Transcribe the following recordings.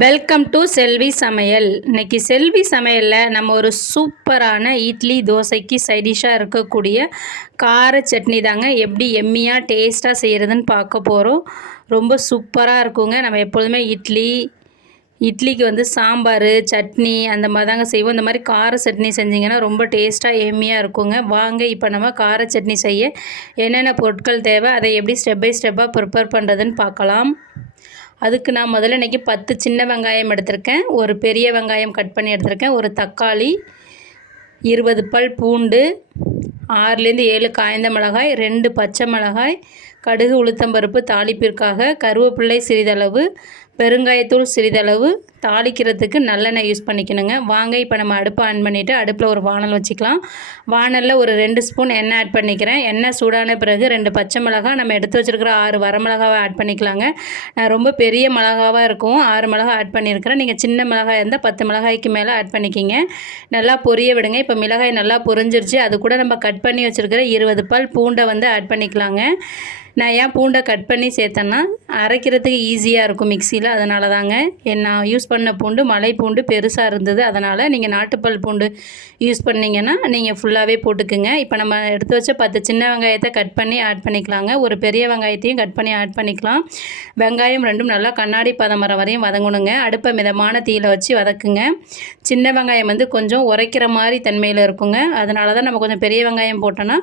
Welcome to செல்வி சமையல் இன்னைக்கு செல்வி சமையலில் நம்ம ஒரு சூப்பரான இட்லி தோசைக்கு சைடிஷாக இருக்கக்கூடிய கார சட்னி தாங்க. எப்படி எம்மியாக டேஸ்ட்டாக செய்கிறதுன்னு பார்க்க போகிறோம் ரொம்ப சூப்பராக இருக்குங்க. நம்ம எப்பொழுதுமே இட்லி இட்லிக்கு வந்து சாம்பார் சட்னி அந்த மாதிரி தாங்க செய்வோம். இந்த மாதிரி கார சட்னி செஞ்சிங்கன்னா ரொம்ப டேஸ்ட்டாக எம்மியாக இருக்குங்க. வாங்க இப்போ நம்ம கார சட்னி செய்ய என்னென்ன பொருட்கள் தேவை அதை எப்படி ஸ்டெப் பை ஸ்டெப்பாக ப்ரிப்பேர் பண்ணுறதுன்னு பார்க்கலாம். அதுக்கு நான் முதல்ல இன்றைக்கி பத்து சின்ன வெங்காயம் எடுத்திருக்கேன். ஒரு பெரிய வெங்காயம் கட் பண்ணி எடுத்திருக்கேன். ஒரு தக்காளி இருபது பல் பூண்டு ஆறுலேருந்து ஏழு காய்ந்த மிளகாய் ரெண்டு பச்சை மிளகாய் கடுகு உளுத்தம்பருப்பு தாளிப்பிற்காக கருவேப்பிள்ளை சிறிதளவு பெருங்காயத்தூள் சிறிதளவு தாளிக்கிறதுக்கு நல்லெண்ணெய் யூஸ் பண்ணிக்கணுங்க. வாங்க இப்போ நம்ம அடுப்பை ஆன் பண்ணிவிட்டு அடுப்பில் ஒரு வானல் வச்சுக்கலாம். வானலில் ஒரு ரெண்டு ஸ்பூன் எண்ணெய் ஆட் பண்ணிக்கிறேன். எண்ணெய் சூடான பிறகு ரெண்டு பச்சை மிளகாய் நம்ம எடுத்து வச்சுருக்கிற ஆறு வரமிளகாவை ஆட் பண்ணிக்கலாங்க. நான் ரொம்ப பெரிய மிளகாவாக இருக்கும். ஆறு மிளகாய் ஆட் பண்ணியிருக்கிறேன். நீங்கள் சின்ன மிளகாய் இருந்தால் பத்து மிளகாய்க்கு மேலே ஆட் பண்ணிக்கிங்க. நல்லா பொரிய விடுங்க. இப்போ மிளகாய் நல்லா பொரிஞ்சிருச்சு. அது கூட நம்ம கட் பண்ணி வச்சுருக்கிற இருபது பால் பூண்டை வந்து ஆட் பண்ணிக்கலாங்க. நான் ஏன் பூண்டை கட் பண்ணி சேர்த்தேன்னா அரைக்கிறதுக்கு ஈஸியாக இருக்கும் மிக்சியில். அதனால தாங்க நான் யூஸ் பண்ண பூண்டு மலை பூண்டு பெருசாக இருந்தது. அதனால் நீங்கள் நாட்டுப்பல் பூண்டு யூஸ் பண்ணிங்கன்னா நீங்கள் ஃபுல்லாகவே போட்டுக்குங்க. இப்போ நம்ம எடுத்து வச்ச பத்து சின்ன வெங்காயத்தை கட் பண்ணி ஆட் பண்ணிக்கலாங்க. ஒரு பெரிய வெங்காயத்தையும் கட் பண்ணி ஆட் பண்ணிக்கலாம். வெங்காயம் ரெண்டும் நல்லா கண்ணாடி பதமரம் வரையும் வதங்கணுங்க. அடுப்பை மிதமான தீயில் வச்சு வதக்குங்க. சின்ன வெங்காயம் வந்து கொஞ்சம் உரைக்கிற மாதிரி தன்மையில் இருக்குங்க. அதனால தான் நம்ம கொஞ்சம் பெரிய வெங்காயம் போட்டோன்னா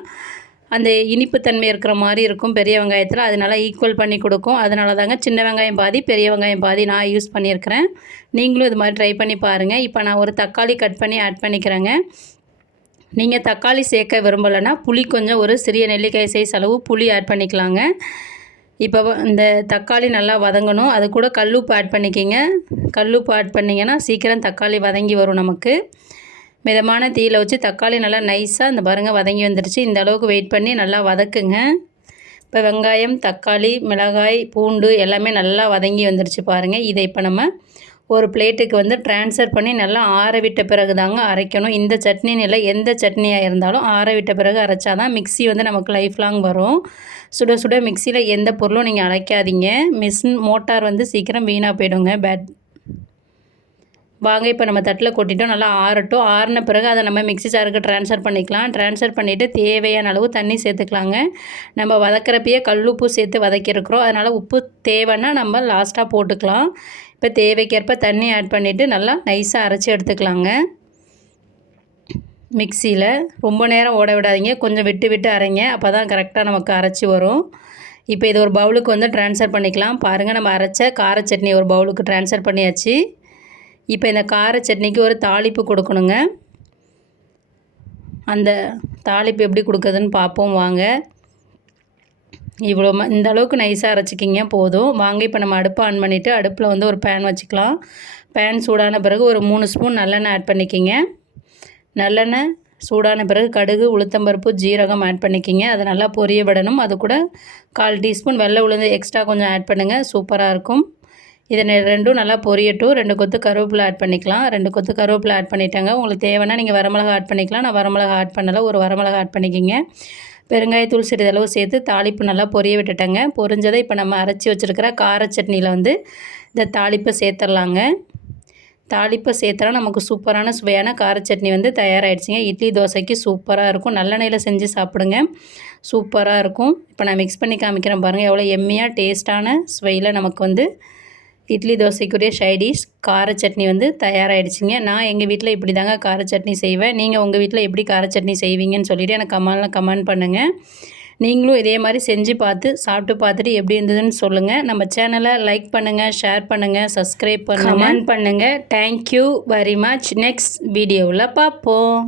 அந்த இனிப்புத்தன்மை இருக்கிற மாதிரி இருக்கும் பெரிய வெங்காயத்தில். அதனால ஈக்குவல் பண்ணி கொடுக்கும். அதனால தாங்க சின்ன வெங்காயம் பாதி பெரிய வெங்காயம் பாதி நான் யூஸ் பண்ணியிருக்கிறேன். நீங்களும் இது மாதிரி ட்ரை பண்ணி பாருங்கள் இப்போ நான் ஒரு தக்காளி கட் பண்ணி ஆட் பண்ணிக்கிறேங்க. நீங்கள் தக்காளி சேர்க்க விரும்பலைன்னா புளி கொஞ்சம் ஒரு சிறிய நெல்லிக்காய் சைஸ் அளவு புளி ஆட் பண்ணிக்கலாங்க. இப்போ இந்த தக்காளி நல்லா வதங்கணும். அது கூட கல்லுப்பு ஆட் பண்ணிக்கிங்க. கல்லுப்பு ஆட் பண்ணிங்கன்னா சீக்கிரம் தக்காளி வதங்கி வரும் நமக்கு. மிதமான தீயில் வச்சு தக்காளி நல்லா நைஸாக இந்த பாருங்கள் வதங்கி வந்துடுச்சு இந்த அளவுக்கு வெயிட் பண்ணி நல்லா வதக்குங்க. இப்போ வெங்காயம் தக்காளி மிளகாய் பூண்டு எல்லாமே நல்லா வதங்கி வந்துடுச்சு பாருங்கள் இதை இப்போ நம்ம ஒரு பிளேட்டுக்கு வந்து ட்ரான்ஸ்ஃபர் பண்ணி நல்லா ஆற விட்ட பிறகு தாங்க அரைக்கணும். இந்த சட்னின்னு இல்லை எந்த சட்னியாக இருந்தாலும் ஆற விட்ட பிறகு அரைச்சா தான் மிக்ஸி வந்து நமக்கு லைஃப் லாங் வரும். சுட சுட மிக்சியில் எந்த பொருளும் நீங்கள் அரைக்காதீங்க. மிஷின் மோட்டார் வந்து சீக்கிரம் வீணாக போயிடுங்க. பேட் வாங்க இப்போ நம்ம தட்டில் கொட்டிட்டோம் நல்லா ஆறட்டும். ஆறின பிறகு அதை நம்ம மிக்ஸி ஜாருக்கு ட்ரான்ஸ்ஃபர் பண்ணிக்கலாம். ட்ரான்ஸ்ஃபர் பண்ணிவிட்டு தேவையான அளவு தண்ணி சேர்த்துக்கலாங்க. நம்ம வதக்கிறப்பயே கல்லுப்பு சேர்த்து வதக்கியிருக்கிறோம். அதனால் உப்பு தேவைன்னா நம்ம லாஸ்ட்டாக போட்டுக்கலாம். இப்போ தேவைக்கேற்ப தண்ணி ஆட் பண்ணிவிட்டு நல்லா நைஸாக அரைச்சி எடுத்துக்கலாங்க. மிக்சியில் ரொம்ப நேரம் ஓட விடாதீங்க. கொஞ்சம் விட்டு விட்டு அரைங்க. அப்போ தான் கரெக்டாக நமக்கு அரைச்சி வரும். இப்போ இது ஒரு பவுலுக்கு வந்து ட்ரான்ஸ்ஃபர் பண்ணிக்கலாம். பாருங்கள் நம்ம அரைச்ச கார சட்னி ஒரு பவுலுக்கு ட்ரான்ஸ்ஃபர் பண்ணியாச்சு. இப்போ இந்த கார சட்னிக்கு ஒரு தாளிப்பு கொடுக்கணுங்க. அந்த தாளிப்பு எப்படி கொடுக்குறதுன்னு பார்ப்போம் வாங்க. இவ்வளோ ம இந்த அளவுக்கு நைஸாக அரைச்சிக்கிங்க போதும். வாங்க இப்போ நம்ம அடுப்பை ஆன் பண்ணிவிட்டு அடுப்பில் வந்து ஒரு பேன் வச்சுக்கலாம். பேன் சூடான பிறகு ஒரு மூணு ஸ்பூன் நல்லெண்ணெய் ஆட் பண்ணிக்கிங்க. நல்லெண்ணெய் சூடான பிறகு கடுகு உளுத்தம்பருப்பு ஜீரகம் ஆட் பண்ணிக்கிங்க. அதை நல்லா பொரிய விடணும். அது கூட கால் டீஸ்பூன் வெள்ளை உளுந்து எக்ஸ்ட்ரா கொஞ்சம் ஆட் பண்ணுங்கள் சூப்பராக இருக்கும். இதை ரெண்டும் நல்லா பொரியட்டும். ரெண்டு கொத்து கருவேப்பிலை ஆட் பண்ணிக்கலாம். ரெண்டு கொத்து கருவேப்பிலை ஆட் பண்ணிட்டாங்க. உங்களுக்கு தேவைன்னா நீங்கள் வரமிளகா ஆட் பண்ணிக்கலாம். நான் வரமிளகா ஆட் பண்ணலை. ஒரு வரமிளகா ஆட் பண்ணிக்கிங்க. பெருங்காயத்தூள் சிறிதளவு சேர்த்து தாளிப்பு நல்லா பொரிய விட்டுட்டேங்க. பொரிஞ்சதை இப்போ நம்ம அரைச்சி வச்சுருக்கிற கார சட்னியில் வந்து இந்த தாளிப்பை சேர்த்துடலாங்க. தாளிப்பை சேர்த்தா நமக்கு சூப்பரான சுவையான கார சட்னி வந்து தயாராகிடுச்சிங்க இட்லி தோசைக்கு சூப்பராக இருக்கும். நல்லெண்ணெயில் செஞ்சு சாப்பிடுங்க. சூப்பராக இருக்கும். இப்போ நான் மிக்ஸ் பண்ணி காமிக்கிறேன் பாருங்கள் எவ்வளோ எம்மையாக டேஸ்ட்டான சுவையில் நமக்கு வந்து இட்லி தோசைக்குரிய ஷைடிஷ் கார சட்னி வந்து தயாராகிடுச்சிங்க நான் எங்கள் வீட்டில் இப்படி தாங்க கார சட்னி செய்வேன். நீங்கள் உங்கள் வீட்டில் எப்படி கார சட்னி செய்வீங்கன்னு சொல்லிவிட்டு எனக்கு கமெண்ட்லாம் கமெண்ட் பண்ணுங்கள் நீங்களும் இதே மாதிரி செஞ்சு பார்த்து சாப்பிட்டு பார்த்துட்டு எப்படி இருந்ததுன்னு சொல்லுங்கள் நம்ம சேனலை லைக் பண்ணுங்கள் ஷேர் பண்ணுங்கள் சப்ஸ்கிரைப் பண்ணுங்கள் கமெண்ட் பண்ணுங்கள் தேங்க்யூ வெரி மச் நெக்ஸ்ட் வீடியோவில் பார்ப்போம்.